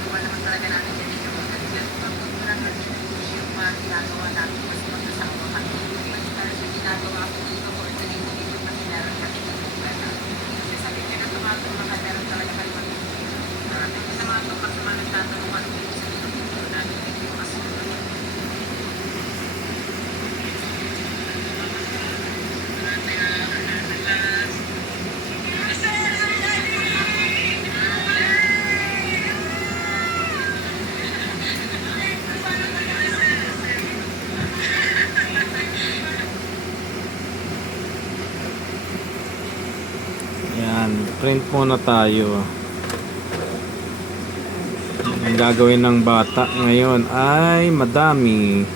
ginagawa naman talaga natin yan yung kasi kung lang natin yung mga ginagawa natin mas magkasawa kami. Mas para sa ginagawa ko dito for the dito kasi meron kami ng pera. Kasi sabi ko na tumatulong ka meron talaga kami mag-ibig. Kasi sa mga kapasama nagtatanong ano dito sa dito natin yung kasunod. Yan, print muna tayo. Ang gagawin ng bata ngayon ay madami.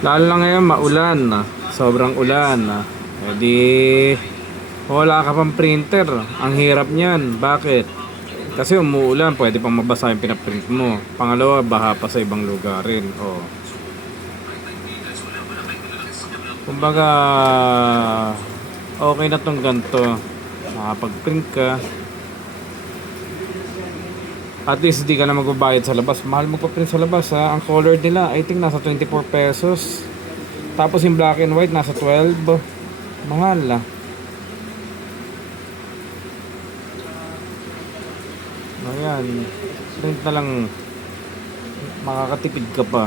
Lalo lang ngayon maulan, sobrang ulan. E di wala ka pang printer. Ang hirap niyan. Bakit? Kasi umuulan, pwede pang mabasa yung pinaprint mo. Pangalawa, baha pa sa ibang lugarin. Oh. Kumbaga okay na tong ganito. Makapag-print ka. At least di ka na magbabayad sa labas. Mahal mo pa print sa labas ha. Ang color nila I think nasa 24 pesos. Tapos yung black and white nasa 12. Mahal. Ayan. Print na lang. Makakatipid ka pa.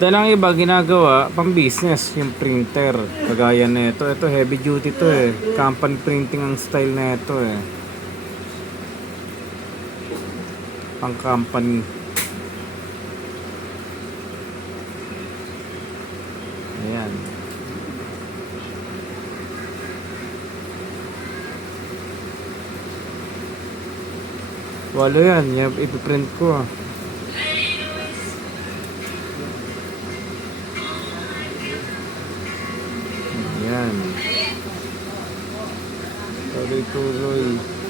Dahil ang iba ginagawa pang business yung printer. Kagaya na ito. Ito heavy duty to eh. Company printing ang style na ito eh. Pang company. Ayan. Walo yan. Yan ipiprint ko. Ayan. Tuloy-tuloy.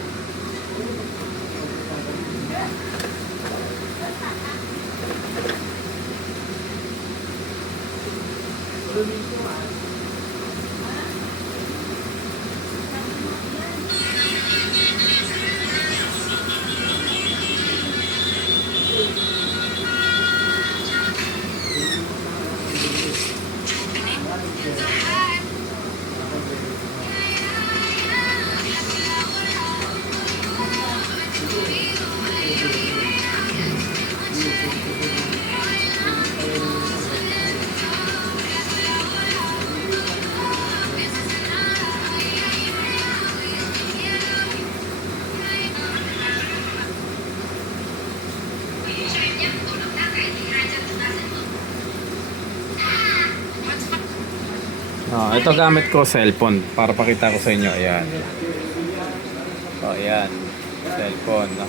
Oh, ito gamit ko cellphone para pakita ko sa inyo. Ayan. Oh, ayan. Cellphone. No?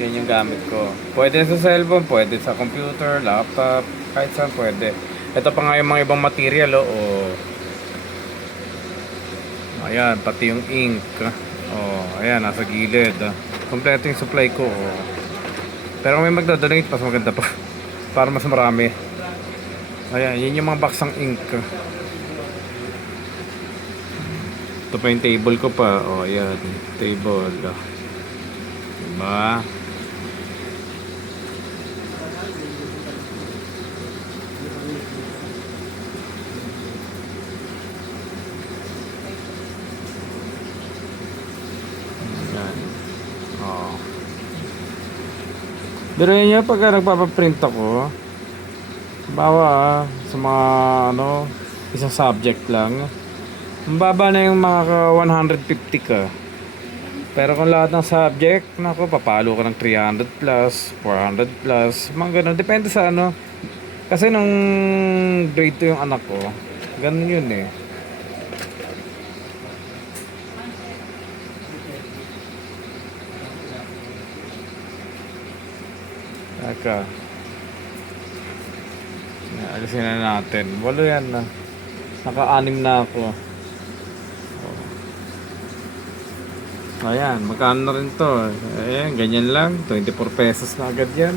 Yan yung gamit ko. Pwede sa cellphone, pwede sa computer, laptop, kahit saan pwede. Ito pa nga yung mga ibang material. Oh. Ayan, pati yung ink. Oh, ayan, nasa gilid. Kompleto yung supply ko. Oh. Pero kung may magdodonate, mas maganda pa. Para mas marami. Ayan, yun yung mga baksang ink. Ito pa yung table ko pa. O, ayan. Table. Diba? Ayan. O. Pero yun yung pagka nagpapaprint ako, bawa sa mga isang subject lang, mababa na yung mga 150 ka. Pero kung lahat ng subject, nako, papalo ka ng 300 plus, 400 plus, mga ganun. Depende sa kasi nung grade 2 yung anak ko, ganun yun eh. Teka. Alisin na natin. 8 yan na. Naka-6 na ako. Ayan, magkano na rin to. Ayan, ganyan lang. 24 pesos na agad yan.